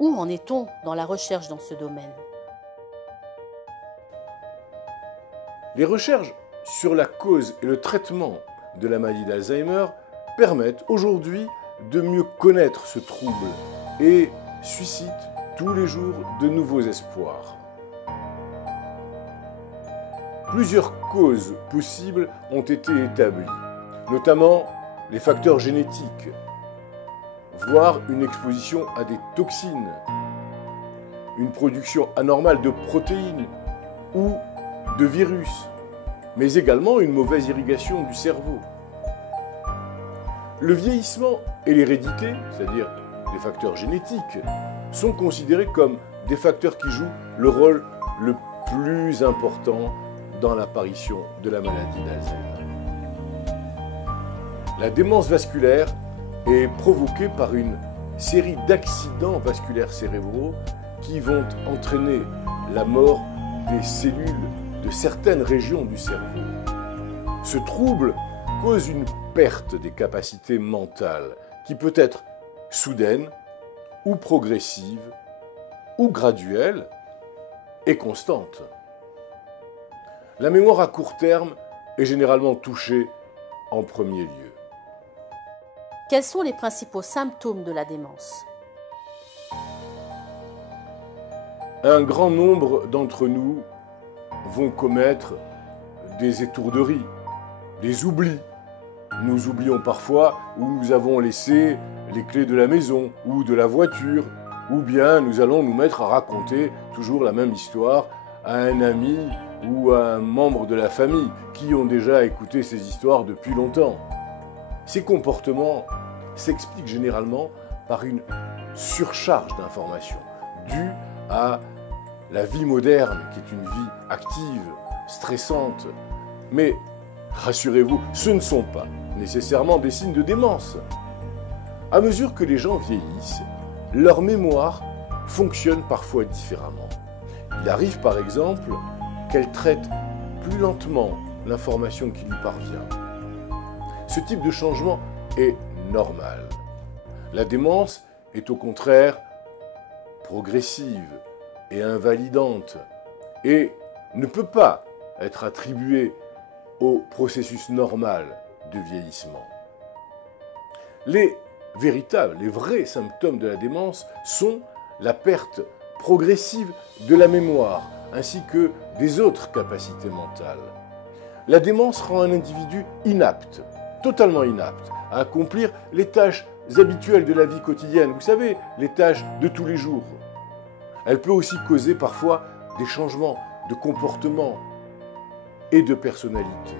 Où en est-on dans la recherche dans ce domaine? Les recherches sur la cause et le traitement de la maladie d'Alzheimer permettent aujourd'hui de mieux connaître ce trouble et suscitent tous les jours de nouveaux espoirs. Plusieurs causes possibles ont été établies, notamment les facteurs génétiques, voire une exposition à des toxines, une production anormale de protéines ou de virus, mais également une mauvaise irrigation du cerveau. Le vieillissement et l'hérédité, c'est-à-dire les facteurs génétiques, sont considérés comme des facteurs qui jouent le rôle le plus important dans l'apparition de la maladie d'Alzheimer. La démence vasculaire est provoquée par une série d'accidents vasculaires cérébraux qui vont entraîner la mort des cellules de certaines régions du cerveau. Ce trouble cause une perte des capacités mentales qui peut être soudaine ou progressive ou graduelle et constante. La mémoire à court terme est généralement touchée en premier lieu. Quels sont les principaux symptômes de la démence? Un grand nombre d'entre nous vont commettre des étourderies, des oublis. Nous oublions parfois où nous avons laissé les clés de la maison ou de la voiture, ou bien nous allons nous mettre à raconter toujours la même histoire à un ami ou à un membre de la famille qui ont déjà écouté ces histoires depuis longtemps. Ces comportements s'expliquent généralement par une surcharge d'informations due à la vie moderne, qui est une vie active, stressante. Mais rassurez-vous, ce ne sont pas nécessairement des signes de démence. À mesure que les gens vieillissent, leur mémoire fonctionne parfois différemment. Il arrive par exemple qu'elle traite plus lentement l'information qui lui parvient. Ce type de changement est normal. La démence est au contraire progressive et invalidante et ne peut pas être attribuée au processus normal de vieillissement. Les vrais symptômes de la démence sont la perte progressive de la mémoire ainsi que des autres capacités mentales. La démence rend un individu inapte, totalement inapte, à accomplir les tâches habituelles de la vie quotidienne, vous savez, les tâches de tous les jours. Elle peut aussi causer parfois des changements de comportement et de personnalité.